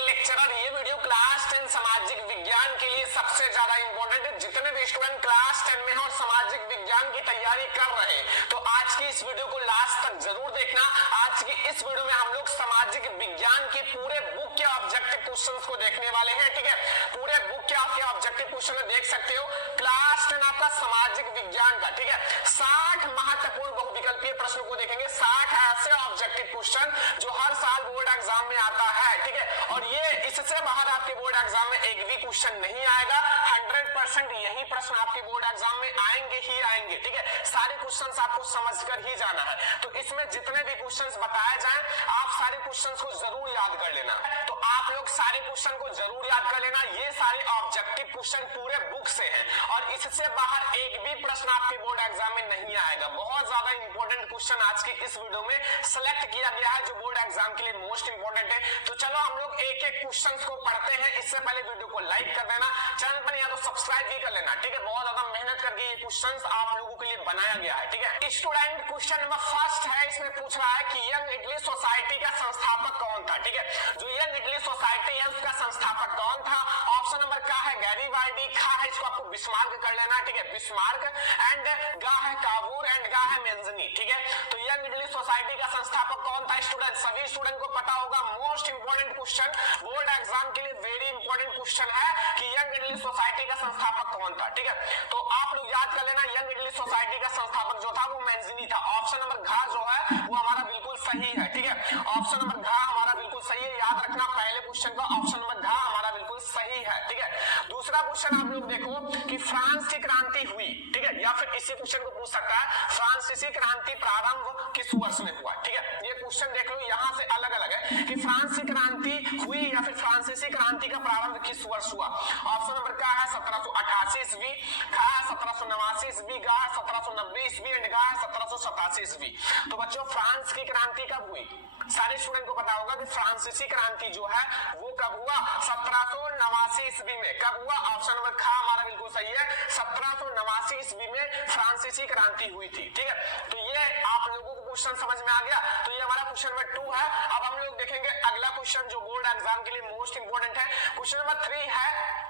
Lecturer ये video class 10 सामाजिक विज्ञान के लिए सबसे ज्यादा इंपॉर्टेंट है। जितने भी स्टूडेंट क्लास 10 में हैं और सामाजिक विज्ञान की तैयारी कर रहे हैं तो आज की इस वीडियो को लास्ट तक जरूर देखना। आज की इस वीडियो में हम लोग सामाजिक विज्ञान के पूरे बुक के ऑब्जेक्टिव क्वेश्चंस को देखने वाले हैं। ठीक है, पूरे बुक के आपके ऑब्जेक्टिव क्वेश्चन देख सकते हो। क्लास 10 आपका सामाजिक विज्ञान का, ठीक है, 60 महत्वपूर्ण बहुविकल्पीय प्रश्नों को देखेंगे। 60 ऐसे ऑब्जेक्टिव क्वेश्चन जो हर साल बोर्ड एग्जाम में आता है। ठीक है, और ये इससे बाहर आपके बोर्ड एग्जाम में एक भी क्वेश्चन नहीं आएगा। 100% यही प्रश्न आपके बोर्ड एग्जाम में आएंगे ही आएंगे। ठीक है, सारे क्वेश्चंस आपको समझकर ही जाना है। तो इसमें जितने भी क्वेश्चंस बताए जाएं आप सारे क्वेश्चंस को जरूर याद कर लेना। तो आप लोग सारे क्वेश्चन को जरूर याद कर लेना। ये सारे ऑब्जेक्टिव क्वेश्चन पूरे बुक से हैं और इससे बाहर एक भी प्रश्न आपके बोर्ड एग्जाम में नहीं आएगा। बहुत ज्यादा इंपॉर्टेंट क्वेश्चन आज की इस वीडियो में सिलेक्ट किया गया है जो बोर्ड एग्जाम के लिए मोस्ट इंपॉर्टेंट है। तो चलो हम लोग एक एक क्वेश्चंस को पढ़ते हैं। इससे पहले वीडियो को लाइक कर देना, चैनल पर या तो सब्सक्राइब भी कर लेना। ठीक है, बहुत ज्यादा मेहनत करके ये क्वेश्चंस आप लोगों के लिए बनाया गया है। ठीक है, स्टूडेंट क्वेश्चन नंबर फर्स्ट है, इसमें पूछ रहा है कि यंग इटली सोसाइटी का संस्थापक कौन था। ठीक है, जो यंग इटली सोसाइटी है उसका संस्थापक कौन था? ऑप्शन नंबर का है गैरीबाल्डी, खा है इसको आपको बिस्मार्क कर लेना। ठीक है, बिस्मार्क, एंड गा है काबूर, एंड गा है मेंजनी। ठीक है, तो यंग इटली सोसाइटी का संस्थापक कौन था? स्टूडेंट सभी स्टूडेंट को पता होगा, most important question board exam के लिए, वेरी इंपोर्टेंट क्वेश्चन है कि यंग इटली सोसाइटी का संस्थापक कौन था। ठीक है, तो आप लोग याद कर लेना यंग इटली सोसाइटी का संस्थापक जो था वो मेंजनी था। ऑप्शन नंबर घ जो है वो हमारा बिल्कुल सही है। ठीक है, ऑप्शन नंबर घ हमारा बिल्कुल सही है। याद रखना पहले क्वेश्चन का ऑप्शन नंबर घ हमारा बिल्कुल सही है। ठीक है, दूसरा क्वेश्चन आप लोग देखो कि फ्रांस की क्रांति हुई। ठीक है, या फिर इसी क्वेश्चन को पूछ सकता है फ्रांसीसी क्रांति प्रारंभ किस वर्ष में हुआ। ठीक है, ये क्वेश्चन देख लो, यहां से अलग अलग है कि फ्रांस की क्रांति हुई या फिर फ्रांसीसी क्रांति का प्रारंभ किस वर्ष हुआ। ऑप्शन नंबर का है 1788 ईस्वी, खा है 1789 ईस्वी, गा है 1790 ईस्वी, एंड गा है 1787 ईस्वी। तो बच्चों फ्रांस की क्रांति कब हुई? सारे स्टूडेंट को पता होगा कि फ्रांसीसी क्रांति जो है वो कब हुआ? 1789 ईस्वी में। कब हुआ? ऑप्शन नंबर खा हमारा बिल्कुल सही है, 1789 ईस्वी में फ्रांसीसी क्रांति हुई थी। ठीक है, तो ये आप लोगों को क्वेश्चन समझ में आ गया। तो ये हमारा क्वेश्चन नंबर 2 है। अब हम लोग देखेंगे अगला क्वेश्चन जो बोर्ड एग्जाम के लिए मोस्ट इंपोर्टेंट है। क्वेश्चन नंबर 3 है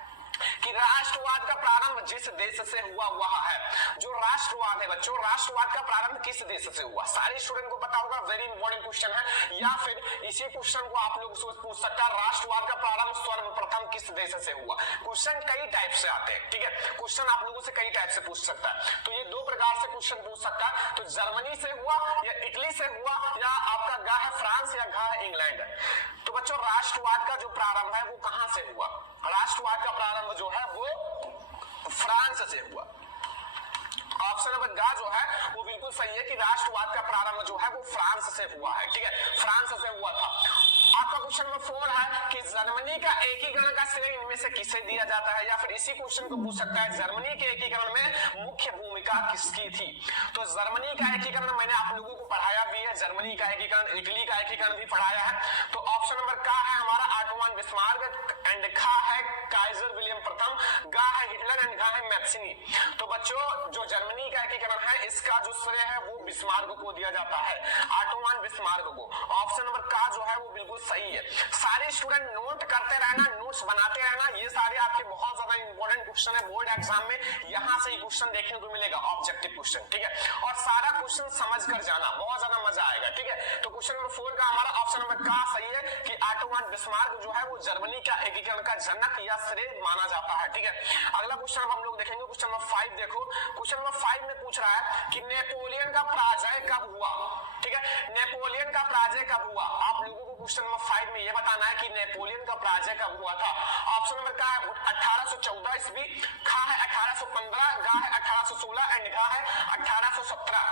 कि राष्ट्रवाद का प्रारंभ जिस देश से हुआ वह है। जो राष्ट्रवाद है बच्चों, राष्ट्रवाद का प्रारंभ किस देश से हुआ? सारे स्टूडेंट को पता होगा, वेरी इंपॉर्टेंट क्वेश्चन है। या फिर इसी क्वेश्चन को आप लोग पूछ सकता है राष्ट्रवाद का प्रारंभ सर्वप्रथम किस देश से हुआ। क्वेश्चन कई टाइप से आते हैं। ठीक है, क्वेश्चन आप लोगों से कई टाइप से पूछ सकता है। तो ये दो प्रकार से क्वेश्चन पूछ सकता है, तो जर्मनी से हुआ या इटली से हुआ या आपका गा है फ्रांस या घा है इंग्लैंड। तो बच्चों राष्ट्रवाद का जो प्रारंभ है वो कहां से हुआ? राष्ट्रवाद का प्रारंभ जो है वो फ्रांस से हुआ। ऑप्शन नंबर गा जो है वो बिल्कुल सही है कि राष्ट्रवाद का प्रारंभ जो है वो फ्रांस से हुआ है। ठीक है, फ्रांस से हुआ था। आपका क्वेश्चन नंबर 4 है कि जर्मनी का एकीकरण का श्रेय इनमें से किसे दिया जाता है। या फिर इसी क्वेश्चन को पूछ सकता है जर्मनी के एकीकरण में मुख्य भूमिका किसकी थी। तो जर्मनी का एकीकरण मैंने आप लोगों को पढ़ाया भी है, जर्मनी का एकीकरण, इटली का एकीकरण भी पढ़ाया है। तो ऑप्शन नंबर का है हमारा ऑटो वन बिस्मार्क, एंड खा है काइजर विलियम प्रथम, गा है हिटलर, एंड घा है मैक्सिनी। तो बच्चों जो जर्मनी का एकीकरण है इसका जो श्रेय है वो बिस्मार्क को दिया जाता है, ऑटो वन बिस्मार्क को। ऑप्शन नंबर का जो है वो बिल्कुल सही है। सारे स्टूडेंट नोट करते रहना, नोट्स बनाते रहना। ये सारे आपके बहुत ज्यादा इंपॉर्टेंट क्वेश्चन है बोर्ड एग्जाम में, यहां से ही क्वेश्चन देखने को मिलेगा, ऑब्जेक्टिव क्वेश्चन। ठीक है, और सारा क्वेश्चन समझ कर जाना, बहुत ज्यादा मजा आएगा। ठीक है, तो क्वेश्चन नंबर 4 का हमारा ऑप्शन नंबर का सही है कि ऑटो वन बिस्मार्क जो है वो जर्मनी का एकीकरण का जनक या श्रेय माना जाता है। ठीक है, अगला क्वेश्चन हम लोग देखेंगे, क्वेश्चन नंबर 5 देखो। क्वेश्चन नंबर 5 में पूछ रहा है कि नेपोलियन का पराजय कब हुआ। ठीक है, नेपोलियन का पराजय कब हुआ? आप लोगों को क्वेश्चन नंबर 5 में ये बताना है कि नेपोलियन का पराजय कब हुआ था। ऑप्शन नंबर का है 1814 ईस्वी, खा है 1815, गा है 1816, एंड घा है 1817।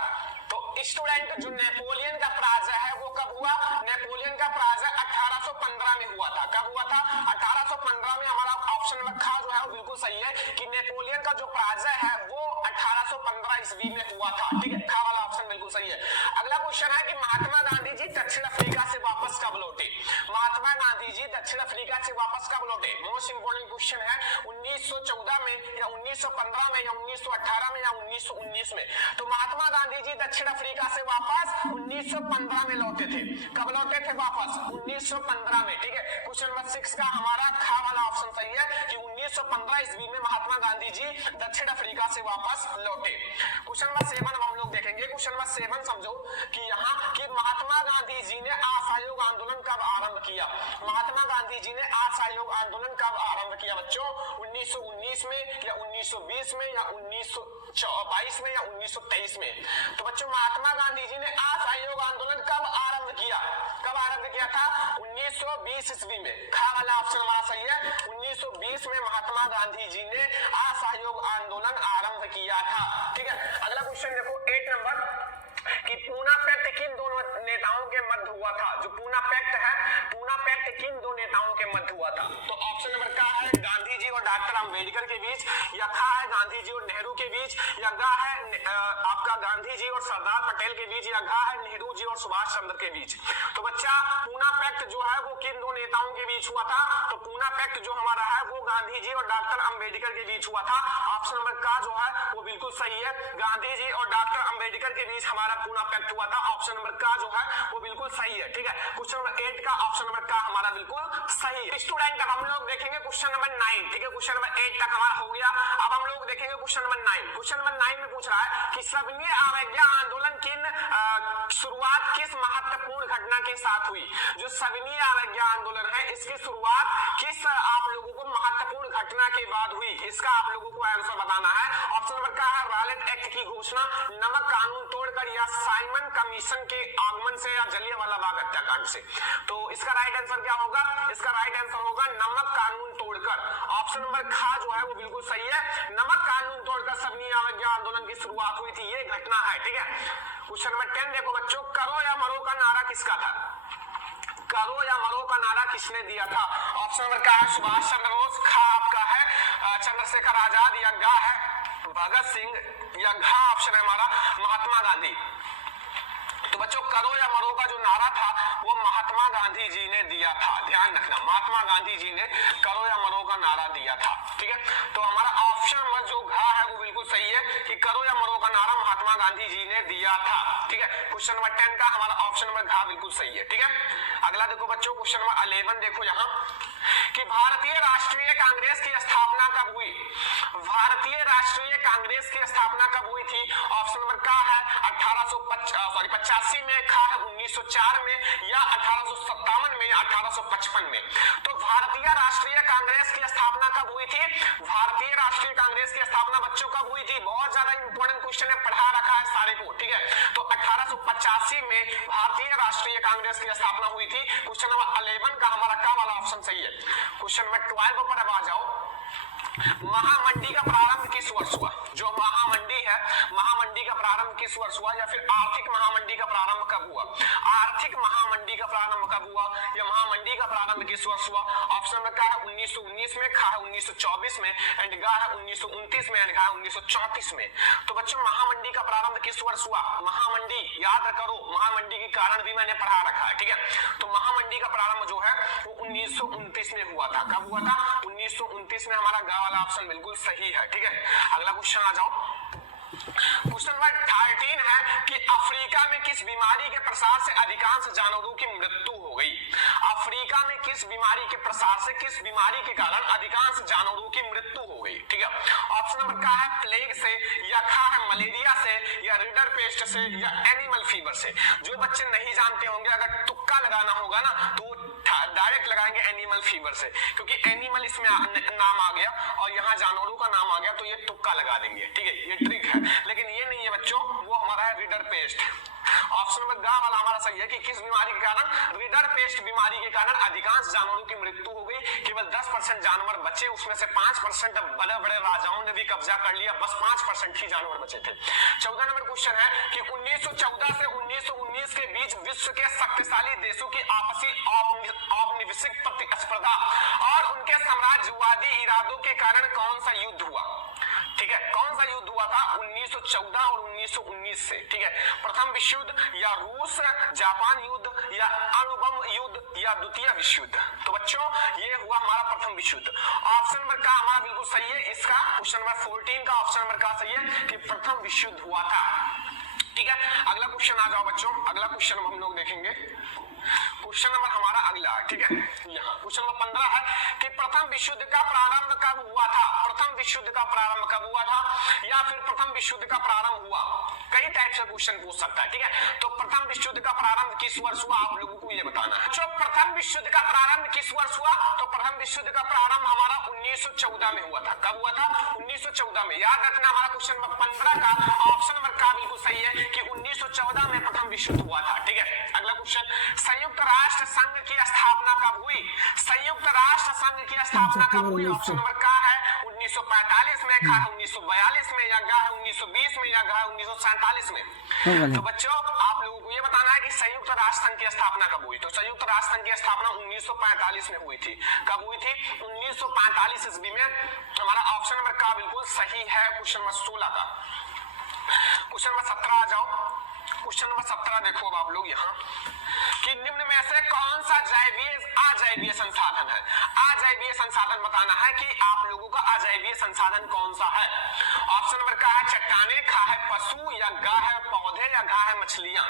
तो स्टूडेंट जो नेपोलियन का पराजय है वो कब हुआ? नेपोलियन का पराजय 1815 में हुआ था। कब हुआ था? 1815 में। हमारा ऑप्शन नंबर खा जो है वो बिल्कुल सही है कि नेपोलियन का जो पराजय है वो 1815 ईस्वी में हुआ था। ठीक है, खा वाला ऑप्शन बिल्कुल सही है। अगला क्वेश्चन है कि महात्मा गांधी जी दक्षिण अफ्रीका से वापस कब लौटे। महात्मा गांधी जी दक्षिण अफ्रीका से वापस कब लौटे? मोस्ट इंपोर्टेंट क्वेश्चन है। 1914 में या 1915 में या 1918 में या 1919 में। तो महात्मा गांधी जी दक्षिण अफ्रीका अफ्रीका से वापस 1915 में लौटे थे। कब लौटे थे वापस? 1915 में। ठीक है, क्वेश्चन नंबर 6 का हमारा खा वाला ऑप्शन सही है कि 1915 ईस्वी में महात्मा गांधी जी दक्षिण अफ्रीका से वापस लौटे। क्वेश्चन नंबर 7 अब हम लोग देखेंगे। क्वेश्चन नंबर 7 समझो कि यहाँ कि महात्मा गांधी जी ने असहयोग आंदोलन कब आरंभ किया? महात्मा गांधी जी ने असहयोग आंदोलन कब आरंभ किया बच्चों? 1919 में या 1920 में या 1922 में या 1923 में? तो बच्चों महात्मा गांधी जी ने असहयोग आंदोलन कब आरंभ किया? कब आरंभ किया था? 1920 ईस्वी में। खा वाला ऑप्शन हमारा सही है। 1920 में महात्मा गांधी जी ने असहयोग आंदोलन आरंभ किया था। ठीक है, अगला क्वेश्चन देखो 8 नंबर कि पूना पैक्ट किन दोनों नेताओं के मध्य हुआ था? जो पूना पैक्ट है, पूना पैक्ट किन दो नेताओं के मध्य हुआ था? तो ऑप्शन नंबर का है गांधी जी और डॉक्टर अंबेडकर के बीच, या खा है गांधी जी और नेहरू के बीच, या गा है आपका गांधी जी और सरदार पटेल के बीच, या गा है नेहरू जी और सुभाष चंद्र के बीच। तो बच्चा पूना पैक्ट जो है वो किन दो नेताओं के बीच हुआ था? तो पूना पैक्ट जो हमारा है वो गांधी जी और डॉक्टर अंबेडकर के बीच हुआ था। ऑप्शन नंबर का जो है वो बिल्कुल सही है। गांधी जी और डॉक्टर अंबेडकर के बीच हमारा पूना पैक्ट हुआ था। ऑप्शन नंबर का जो है वो बिल्कुल सही है। ठीक है, क्वेश्चन नंबर 8 का ऑप्शन नंबर का हमारा बिल्कुल सही है। स्टूडेंट अब हम लोग देखेंगे क्वेश्चन नंबर 9। ठीक है, क्वेश्चन नंबर 8 तक हमारा हो गया। अब हम लोग देखेंगे क्वेश्चन नंबर 9। क्वेश्चन नंबर 9 में पूछ रहा है कि सविनय अवज्ञा आंदोलन किन शुरुआत किस महत्वपूर्ण घटना के साथ हुई? जो सविनय अवज्ञा आंदोलन है इसकी शुरुआत किस आप लोगों को महत्वपूर्ण घटना के बाद हुई? इसका आप लोगों को आंसर बताना है। ऑप्शन नंबर का है रॉलेट एक्ट की घोषणा, नमक कानून तोड़कर, या साइमन कमीशन के आगमन से, या जलियांवाला बाग हत्याकांड से। तो इसका राइट आंसर क्या होगा? इसका राइट आंसर होगा नमक कानून तोड़कर। ऑप्शन नंबर खा जो है वो बिल्कुल सही है। नमक कानून तोड़कर सविनय अवज्ञा आंदोलन की शुरुआत हुई थी, ये घटना है। ठीक है, क्वेश्चन नंबर 10 देखो बच्चों, करो या मरो का नारा किसका था? करो या मरो का नारा किसने दिया था? ऑप्शन नंबर का है सुभाष चंद्र बोस, खा आपका है चंद्रशेखर आजाद, या गा है भगत सिंह, या घा ऑप्शन है हमारा महात्मा गांधी। तो बच्चों करो या मरो का जो नारा था वो महात्मा गांधी जी ने दिया था। ध्यान रखना, महात्मा गांधी जी ने करो या मरो का नारा दिया था। ठीक है, तो हमारा ऑप्शन नंबर जो घा है वो बिल्कुल सही है कि करो या मरो का नारा महात्मा गांधी जी ने दिया था। ठीक है, क्वेश्चन नंबर 10 का हमारा ऑप्शन नंबर घा बिल्कुल सही है। ठीक है, अगला देखो बच्चों क्वेश्चन नंबर 11 देखो यहाँ कि भारतीय राष्ट्रीय कांग्रेस की स्थापना कब हुई? भारतीय राष्ट्रीय कांग्रेस की स्थापना कब हुई थी? ऑप्शन नंबर का है 85 में, खा है 1904 में, या 1857 में, या 1855 में। तो भारतीय राष्ट्रीय कांग्रेस की स्थापना कब हुई थी? भारतीय राष्ट्रीय कांग्रेस की स्थापना बच्चों कब हुई थी? बहुत ज्यादा इंपॉर्टेंट क्वेश्चन है, पढ़ा रखा है सारे को। ठीक है, तो 1885 में भारतीय राष्ट्रीय कांग्रेस की स्थापना हुई थी। क्वेश्चन नंबर 11 का हमारा का वाला ऑप्शन सही है। क्वेश्चन नंबर 12 पर अब आ जाओ। महामंडी का प्रारंभ किस वर्ष हुआ? जो महामंडी है, महामंडी का प्रारंभ किस वर्ष हुआ, या फिर आर्थिक महामंडी का प्रारंभ कब हुआ? आर्थिक महामंडी का प्रारंभ कब हुआ, या महामंडी का प्रारंभ किस वर्ष हुआ? ऑप्शन नंबर का है 1919 में, खा है 1924 में, एंड गा है 1929 में, एंड गा है 1934 में। तो बच्चों महामंडी का प्रारंभ किस वर्ष हुआ? महामंडी याद करो, महामंडी के कारण भी मैंने पढ़ा रखा है। ठीक है, तो महामंडी का प्रारंभ जो है वो 1929 में हुआ था। कब हुआ था? 1929 में। हमारा गा वाला ऑप्शन बिल्कुल सही है। ठीक है, अगला क्वेश्चन आ जाओ। क्वेश्चन नंबर 13 है कि अफ्रीका में किस बीमारी के प्रसार से अधिकांश जानवरों की मृत्यु हो गई? अफ्रीका में किस बीमारी के प्रसार से, किस बीमारी के कारण अधिकांश जानवरों की मृत्यु हो गई? ठीक है, ऑप्शन नंबर का है प्लेग से, या खा है मलेरिया से, या रीडर पेस्ट से, या एनिमल फीवर से। जो बच्चे नहीं जानते होंगे, अगर तुक्का लगाना होगा ना तो डायरेक्ट लगाएंगे एनिमल फीवर से, क्योंकि एनिमल इसमें नाम आ गया और यहाँ जानवरों का नाम आ गया, तो ये तुक्का लगा देंगे। ठीक है, ये ट्रिक है, लेकिन ये नहीं है बच्चों, वो हमारा है रीडर पेस्ट। ऑप्शन नंबर गा वाला हमारा सही है कि किस बीमारी के कारण? रीडर पेस्ट बीमारी के कारण अधिकांश जानवरों की मृत्यु हो गई। केवल 10% जानवर बचे, उसमें से 5% बड़े बड़े राजाओं ने भी कब्जा कर लिया, बस 5% ही जानवर बचे थे। 14 नंबर क्वेश्चन है कि 1914 से 1919 के बीच विश्व के शक्तिशाली देशों की आपसी औपनिवेशिक प्रतिस्पर्धा और उनके साम्राज्यवादी इरादों के कारण कौन सा युद्ध हुआ? ठीक है, कौन सा युद्ध हुआ था 1914 और 1919 से? ठीक है, प्रथम विश्व युद्ध, या रूस जापान युद्ध, या अणुबम युद्ध, या द्वितीय विश्व युद्ध? तो बच्चों ये हुआ हमारा प्रथम विश्व युद्ध। ऑप्शन नंबर का हमारा बिल्कुल सही है। इसका क्वेश्चन नंबर 14 का ऑप्शन नंबर का सही है कि प्रथम विश्व युद्ध हुआ था। ठीक है, अगला क्वेश्चन आ जाओ बच्चों। अगला क्वेश्चन हम लोग देखेंगे। क्वेश्चन नंबर हमारा अगला है, ठीक है। यहाँ क्वेश्चन नंबर 15 है कि प्रथम विश्व युद्ध का प्रारंभ कब हुआ था? प्रथम विश्व युद्ध का प्रारंभ कब हुआ था, या फिर प्रथम विश्व युद्ध का प्रारंभ हुआ, कई टाइप से क्वेश्चन पूछ सकता है, ठीक है। तो प्रथम विश्व युद्ध का प्रारंभ किस वर्ष हुआ, आप लोगों को ये बताना है। जो प्रथम विश्व युद्ध का प्रारंभ किस वर्ष हुआ, तो प्रथम विश्व युद्ध का प्रारंभ हमारा 1914 में हुआ था। कब हुआ था? 1914 में। याद रखना हमारा क्वेश्चन नंबर 15 का ऑप्शन नंबर का बिल्कुल सही है कि 1914 में प्रथम विश्व युद्ध हुआ था, ठीक है। अगला क्वेश्चन, संयुक्त राष्ट्र संघ की स्थापना कब हुई? संयुक्त राष्ट्र संघ की स्थापना कब हुई? ऑप्शन नंबर का है 1945 में, खा है 1942 में, या गा है 1920 में, या गा है 1947 में। तो बच्चों आप लोगों को ये बताना है कि संयुक्त राष्ट्र संघ की स्थापना कब हुई। तो संयुक्त राष्ट्र संघ की स्थापना 1945 में हुई थी। कब हुई थी? 1945 ईस्वी में। हमारा ऑप्शन नंबर का बिल्कुल सही है क्वेश्चन नंबर 16 का। क्वेश्चन नंबर 17 आ जाओ। क्वेश्चन नंबर 17 देखो अब आप लोग यहाँ कि निम्न में से कौन सा जैवीय अजैवीय संसाधन है? अजैवीय संसाधन बताना है कि आप लोगों का अजैवीय संसाधन कौन सा है। ऑप्शन नंबर का है चट्टाने, खा है पशु, या गा है पौधे, या गा है मछलियां।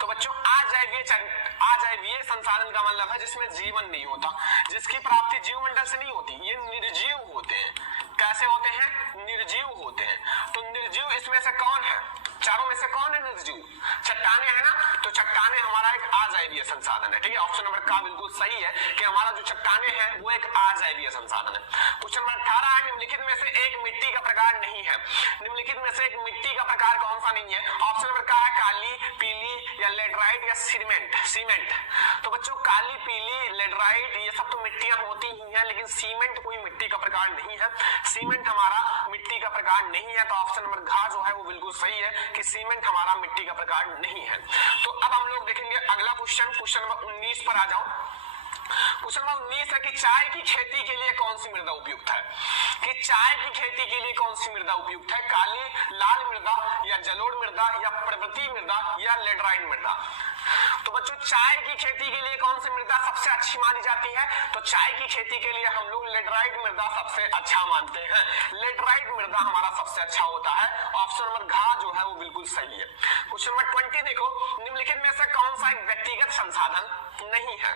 तो बच्चों अजैवीय संसाधन का मतलब है जिसमें जीवन नहीं होता, जिसकी प्राप्ति जीवमंडल से नहीं होती, ये निर्जीव होते हैं। कैसे होते हैं? निर्जीव होते हैं। तो निर्जीव इसमें से कौन है? चारों में से कौन है निर्जीव? चट्टाने है ना, तो चट्टाने हमारा एक अजैवीय संसाधन है, ठीक है। ऑप्शन नंबर का बिल्कुल सही है कि हमारा जो चट्टाने हैं वो एक अजैवीय संसाधन है। क्वेश्चन नंबर 18 है, निम्नलिखित में से एक मिट्टी का प्रकार नहीं है। निम्नलिखित में से एक मिट्टी का प्रकार कौन सा नहीं है? ऑप्शन नंबर का है काली, पीली, या लेटराइट, या सीमेंट। तो बच्चों काली, पीली, लेटराइट ये सब तो मिट्टियां होती ही हैं, लेकिन सीमेंट कोई मिट्टी का प्रकार नहीं है। सीमेंट हमारा मिट्टी का प्रकार नहीं है। तो ऑप्शन नंबर घ जो है वो बिल्कुल सही है कि सीमेंट हमारा मिट्टी का प्रकार नहीं है। तो अब हम लोग देखेंगे अगला क्वेश्चन। क्वेश्चन नंबर 19 पर आ जाओ। क्वेश्चन नंबर 19 है कि चाय की खेती के लिए कौन सी मृदा उपयुक्त है? कि चाय की खेती के लिए कौन सी मृदा उपयुक्त है? काली, लाल मृदा, या जलोढ़ मृदा, या पर्वतीय मृदा, या लेटराइट मृदा। तो बच्चों चाय की खेती के लिए कौन सी मृदा सबसे अच्छी मानी जाती है? तो चाय की खेती के लिए हम लोग लेटराइट मृदा सबसे अच्छा मानते हैं। लेटराइट मृदा हमारा सबसे अच्छा होता है। ऑप्शन नंबर घ जो है वो बिल्कुल सही है। क्वेश्चन नंबर 20 देखो, निम्नलिखित में से कौन सा एक व्यक्तिगत संसाधन नहीं है?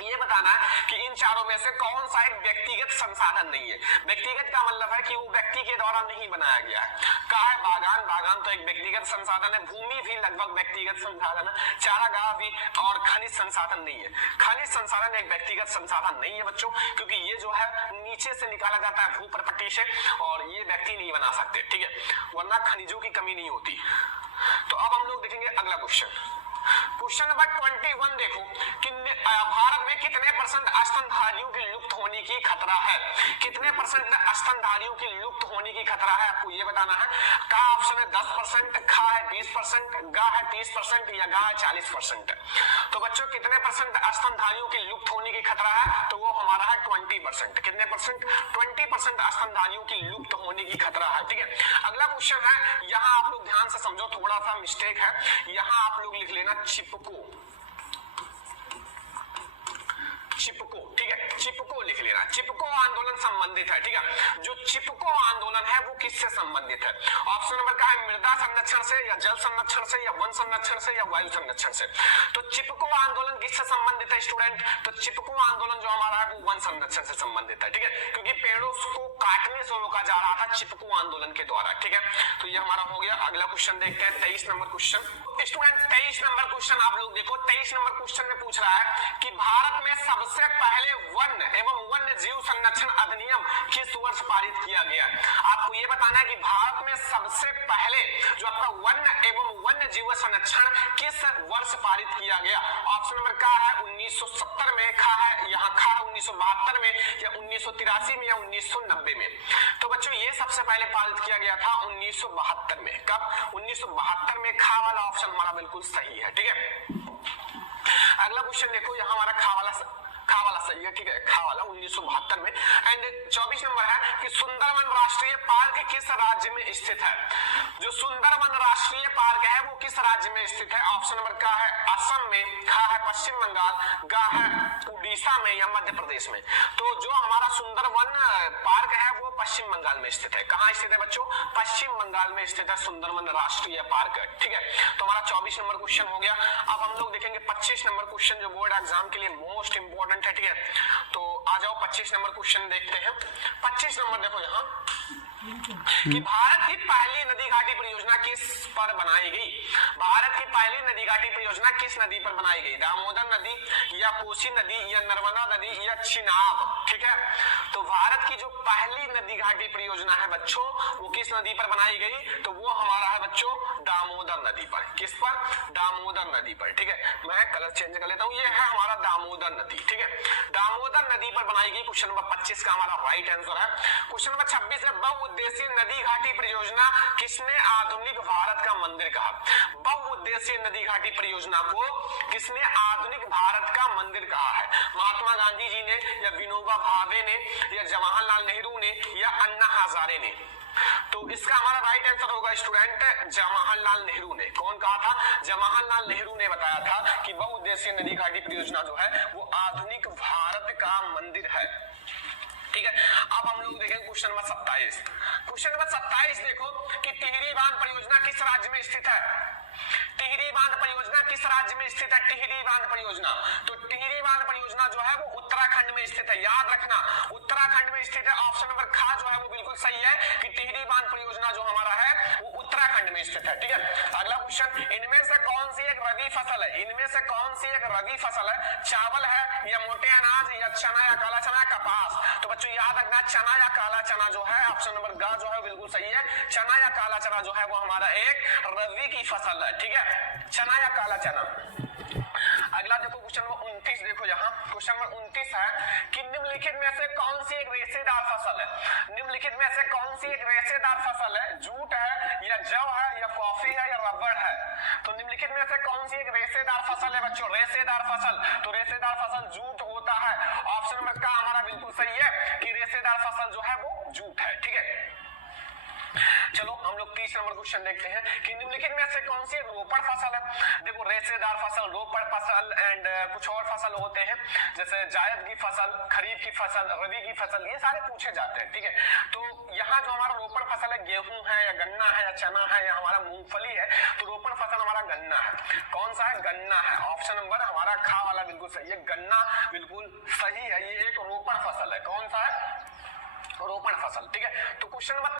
ये बताना है कि इन चारों में से कौन सा एक व्यक्तिगत संसाधन नहीं है। व्यक्तिगत का मतलब है कि वो व्यक्ति के द्वारा नहीं बनाया गया है। कहा है बागान तो एक व्यक्तिगत संसाधन है। भूमि भी लगभग व्यक्तिगत संसाधन है। चारागाह भी, और खनिज संसाधन नहीं है। खनिज संसाधन एक व्यक्तिगत संसाधन नहीं है बच्चों, क्योंकि ये जो है नीचे से निकाला जाता है भूप्रपट्टी से, और ये व्यक्ति नहीं बना सकते, ठीक है, वरना खनिजों की कमी नहीं होती। तो अब हम लोग देखेंगे अगला क्वेश्चन। क्वेश्चन नंबर 21 देखो कि भारत में कितने परसेंट स्तनधारियों की लुप्त होने की खतरा है? कितने परसेंट स्तनधारियों की लुप्त होने की खतरा है, आपको ये बताना है। का ऑप्शन है 10%, खा है 20%, गा है 30%, या गा है 40%। तो बच्चों कितने परसेंट स्तनधारियों की लुप्त होने की खतरा है? तो वो हमारा है 20%। कितने परसेंट? 20% स्तनधारियों की लुप्त होने की खतरा है, ठीक है। अगला क्वेश्चन है, यहाँ आप लोग ध्यान से समझो, थोड़ा सा मिस्टेक है। यहाँ आप लोग लिख लेना चिपको, ठीक है, चिपको लिख लेना। चिपको आंदोलन संबंधित है, ठीक है। जो चिपको आंदोलन है वो किससे संबंधित है? ऑप्शन नंबर का है मृदा संरक्षण से, या जल संरक्षण से, या वन संरक्षण से, या वायु संरक्षण से। तो चिपको आंदोलन किससे संबंधित है स्टूडेंट? तो चिपको आंदोलन जो हमारा है वो वन संरक्षण से संबंधित है, ठीक है, क्योंकि पेड़ों को काटने से रोका जा रहा था चिपको आंदोलन के द्वारा, ठीक है। तो ये हमारा हो गया। अगला क्वेश्चन देखते हैं, 23 number question. Student 23 number question आप लोग देखो। 23 नंबर क्वेश्चन में पूछ रहा है कि भारत में सबसे पहले वन एवं वन्य जीव संरक्षण अधिनियम किस वर्ष पारित किया गया? आपको ये बताना है कि भारत में सबसे पहले जो आपका वन्य एवं वन्य जीव संरक्षण किस वर्ष पारित किया गया? ऑप्शन नंबर का है 1970 में, खा है यहाँ खा है 1972 में, या 1983 में, या 1990 में। तो बच्चों ये सबसे पहले पारित किया गया था 1972 में। कब? 1972 में। खा वाला ऑप्शन हमारा बिल्कुल सही है, ठीक है। अगला क्वेश्चन देखो, यहाँ हमारा खा वाला सही है, ठीक है, खा वाला 1972 में। एंड 24 नंबर है कि सुंदरवन राष्ट्रीय पार्क किस राज्य में स्थित है? जो सुंदरवन राष्ट्रीय पार्क है वो किस राज्य में स्थित है? ऑप्शन नंबर का है असम में, खा है पश्चिम बंगाल, गा है उड़ीसा में, या मध्य प्रदेश में। तो जो हमारा सुंदरवन पार्क है वो पश्चिम बंगाल में स्थित है। कहाँ स्थित है बच्चों? पश्चिम बंगाल में स्थित है सुंदरवन राष्ट्रीय पार्क। ठीक है, तो हमारा 24 नंबर क्वेश्चन हो गया। अब हम लोग देखेंगे 25 नंबर क्वेश्चन जो बोर्ड एग्जाम के लिए मोस्ट इंपोर्टेंट है। ठीक है, तो आ जाओ 25 नंबर क्वेश्चन देखते हैं। 25 नंबर देखो यहाँ कि भारत की पहली नदी घाटी परियोजना किस पर बनाई गई? भारत की पहली नदी घाटी परियोजना किस नदी पर बनाई गई? दामोदर नदी या कोसी नदी या नर्मदा नदी या चिनाब? ठीक है, तो भारत की जो पहली नदी घाटी परियोजना है बच्चों वो किस नदी पर बनाई गई? तो वो हमारा है बच्चों दामोदर नदी पर। किस पर? दामोदर नदी पर। ठीक है, मैं कलर चेंज कर लेता हूं, ये है हमारा दामोदर नदी। ठीक है, दामोदर नदी पर बनाई गई। क्वेश्चन नंबर 25 का हमारा राइट आंसर है। क्वेश्चन नंबर 26 है बहुउद्देशीय नदी घाटी परियोजना किसने आधुनिक भारत का मंदिर कहा? बहुउद्देशीय नदी घाटी परियोजना को किसने आधुनिक भारत का मंदिर कहा है? महात्मा गांधी जी ने या विनोबा भावे ने या जवाहरलाल नेहरू ने या अन्ना हजारे ने? तो इसका हमारा राइट आंसर होगा स्टूडेंट जवाहरलाल नेहरू ने। कौन कहा था? जवाहरलाल नेहरू ने बताया था कि बहुउद्देशीय नदी घाटी परियोजना जो है वो आधुनिक भारत का मंदिर है। ठीक है, अब हम लोग देखेंगे क्वेश्चन नंबर 27। क्वेश्चन नंबर 27 देखो कि टिहरी बांध परियोजना किस राज्य में स्थित है? टिहरी बांध परियोजना किस राज्य में स्थित है? टिहरी बांध परियोजना, तो टिहरी बांध परियोजना जो है वो उत्तराखंड में स्थित है। याद रखना उत्तराखंड में स्थित है। ऑप्शन नंबर खा जो है वो बिल्कुल सही है कि टिहरी बांध परियोजना जो हमारा है वो उत्तराखंड में स्थित है। ठीक है, अगला क्वेश्चन, इनमें से कौन सी एक रबी फसल है? इनमें से कौन सी एक रबी फसल है? चावल है या मोटे अनाज या चना या काला चना या कपास? तो बच्चों याद रखना चना या काला चना जो है ऑप्शन नंबर ग जो है बिल्कुल सही है। चना या काला चना जो है वो हमारा एक रबी की फसल है। ठीक है, चना या काला चना। अगला देखो क्वेश्चन नंबर 29 देखो यहाँ क्वेश्चन नंबर 29 है कि निम्नलिखित में से कौन सी एक रेशेदार फसल है? निम्नलिखित में से कौन सी एक रेशेदार फसल है? जूट है या जौ है या कॉफी है या रबड़ है? तो निम्नलिखित में से कौन सी एक रेशेदार फसल है बच्चों? रेशेदार फसल, तो रेशेदार फसल जूट होता है। ऑप्शन नंबर का हमारा बिल्कुल सही है कि रेशेदार फसल जो है वो जूट है। ठीक है, चलो हम लोग 30 नंबर क्वेश्चन देखते हैं कि निम्नलिखित में से कौन सी रोपड़ फसल है? देखो रेशेदार फसल, रोपड़ फसल एंड कुछ और फसल होते हैं जैसे जायद की फसल, खरीफ की फसल, रबी की फसल, ये सारे पूछे जाते हैं। ठीक है, तो यहाँ जो हमारा रोपड़ फसल है गेहूं है या गन्ना है या चना है या हमारा मूंगफली है, तो रोपड़ फसल हमारा गन्ना है। कौन सा है? गन्ना है। ऑप्शन नंबर हमारा खा वाला बिल्कुल सही है, गन्ना बिल्कुल सही है। ये एक रोपड़ फसल है। कौन सा है? रोपड़ फसल। ठीक है, तो क्वेश्चन नंबर